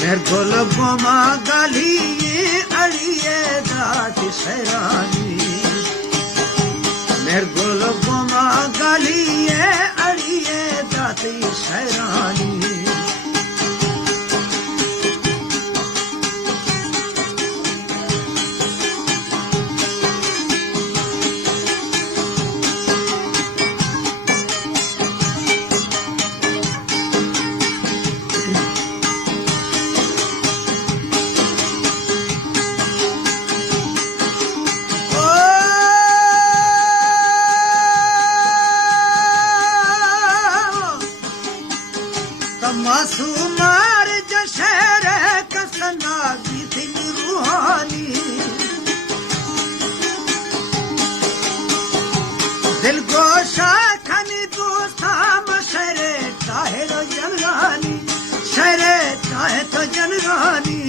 मेरे गोल बोमा गाली अड़िए दाती शरानी मेरे गोल बोमा गाली अड़िए दाती शरानी मासूमार जशर कसना की दिल रूहानी दिल गोशा खनी दोस्ता मशरे चाहे तो जनरानी शरे चाहे तो जनरानी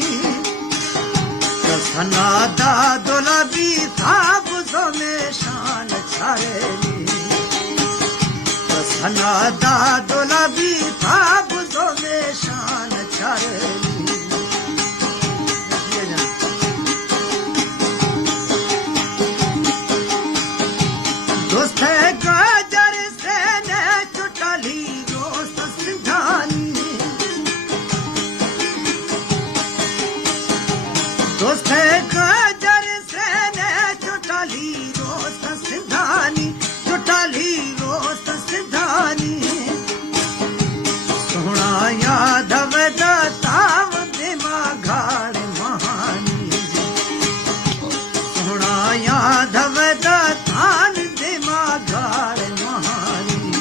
कसना दा दोला भी था बुजो में शान छारेली कसना दा दोला भी था शान छारेली दोस्त गाजर से ने चुटली दोस्त सिंधानी दोस्त गाजर से ने चुटली दोस्त सिंधानी चुटली दोस्त सिंधानी यादव दाताव दिमा घाड़ महानी सोना यादव दातान दिमा घाड़ महानी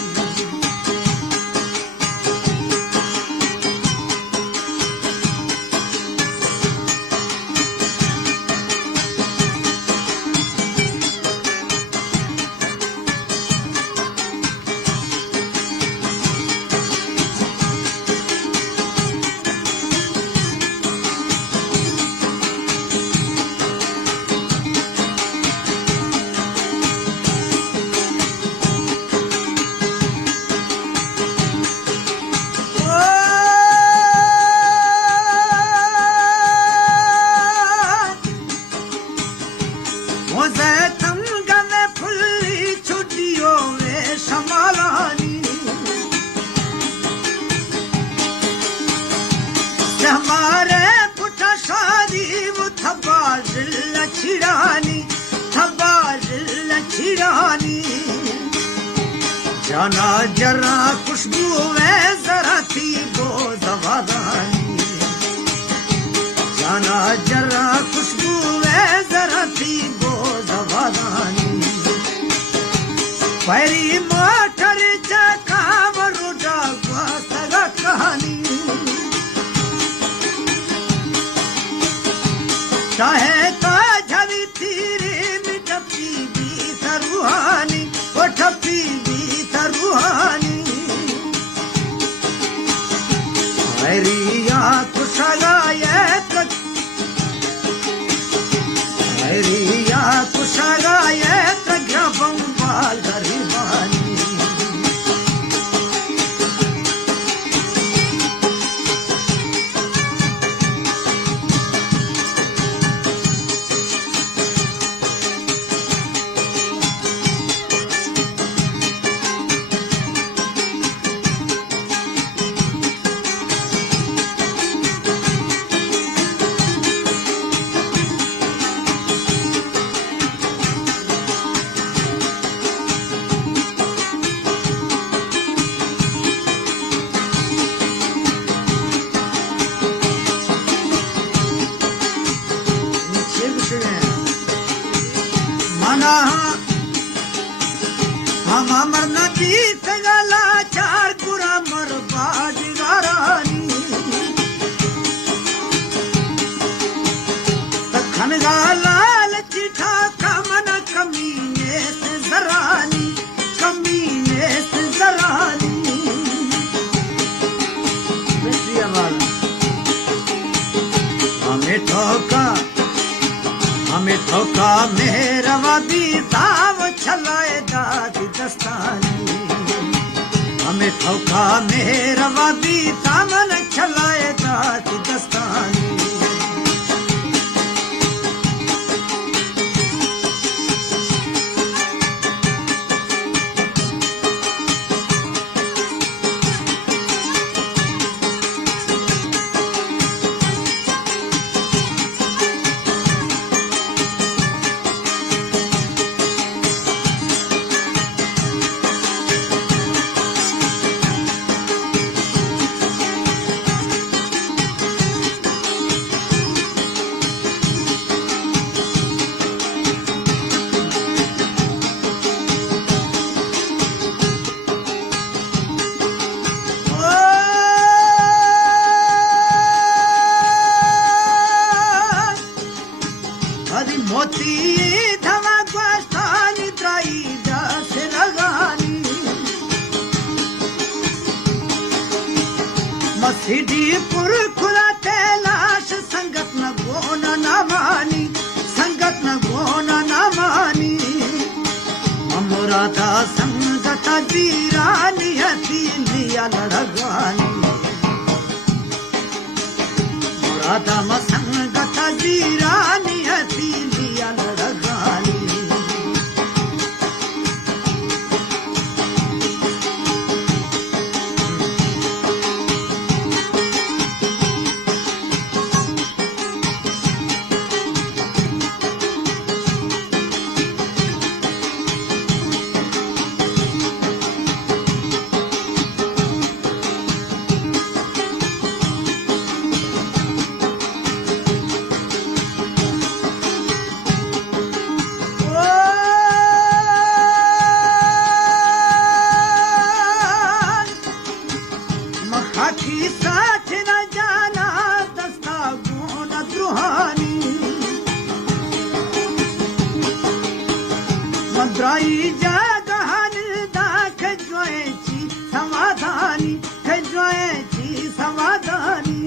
हमारे पुठा शादी वो थबाजिल छिड़ानी जाना जरा खुशबू में जरा थी वो जवादानी जाना जरा खुशबू में जरा थी वो जवादानी पैरी मोटर चकाव रुडा वास्तगा कहानी चाहे तो झली थीरे में टपी भी तरुहानी वो टपी भी तरुहानी हरिया कुशगाये तक हरिया कुशगाये तक बंबाल गरीबानी हम अमर नदी तगला चार पूरा मर बाज गारानी तखनगा लाल चिठा कमन कमीने से जरानी हमें धोखा मेहरवा भी दाव छलाए दादी दस्तानी हमें धोखा मेहरवा भी दामन छलाए दादी दस्तानी मोती धवा गोस्थानी त्राई जास लगानी मसीदीपुर खुला कैलाश संगत न गोना न मानी संगत न गोना न मानी ममुरादा संगत जीरानी हसी लिया लड़गानी मुरादा म संगत जीरानी हसी हाथी साथ न जाना दस्ता गुण द्रुहानी मद्राई जगहन दाख जोएची समाधानी खजोएची समाधानी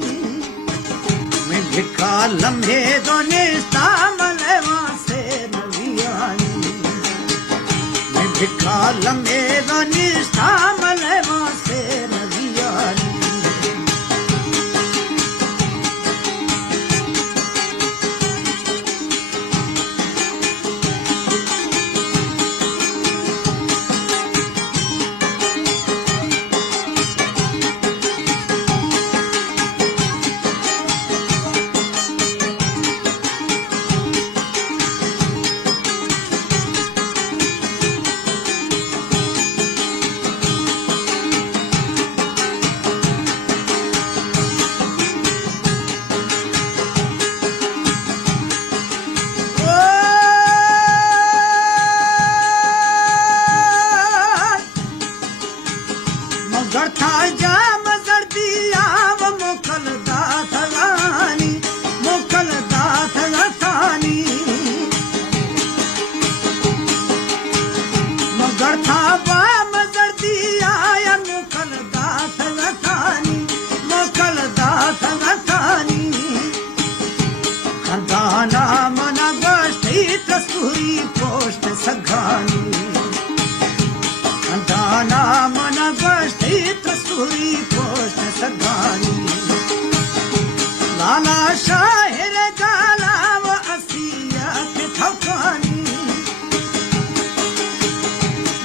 मैं भिखा लम्हे दोने सामल वासे नवियानी मैं भिखा लम्हे दोने सामल वासे नवियानी गठा जाम जर्दी आव मोकल दाथलानी गठा वाम जर्दी आया मोकल दाथलानी खंदाना मन गोष्ठी तस्तूरी पोस्ट सघानी खंदाना मन गोष्ठी तस्तूरी पोस्ट सघानी लाला शाहिर गालाव असिया के ठौकानी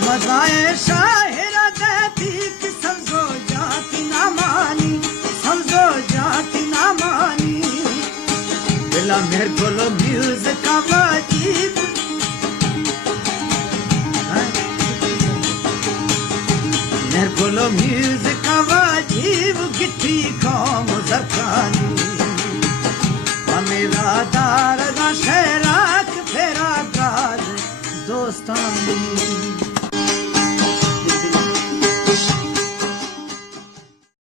मजाए शाहिर देती कि समझो जाति ना मानी बिला मेरे बोलो म्यूजिक का वाजिब मेरे बोलो म्यूजिक का वाजिब गिट्टी कौम जरखानी मेरा दार का शेराक फेरा गाल दोस्तानी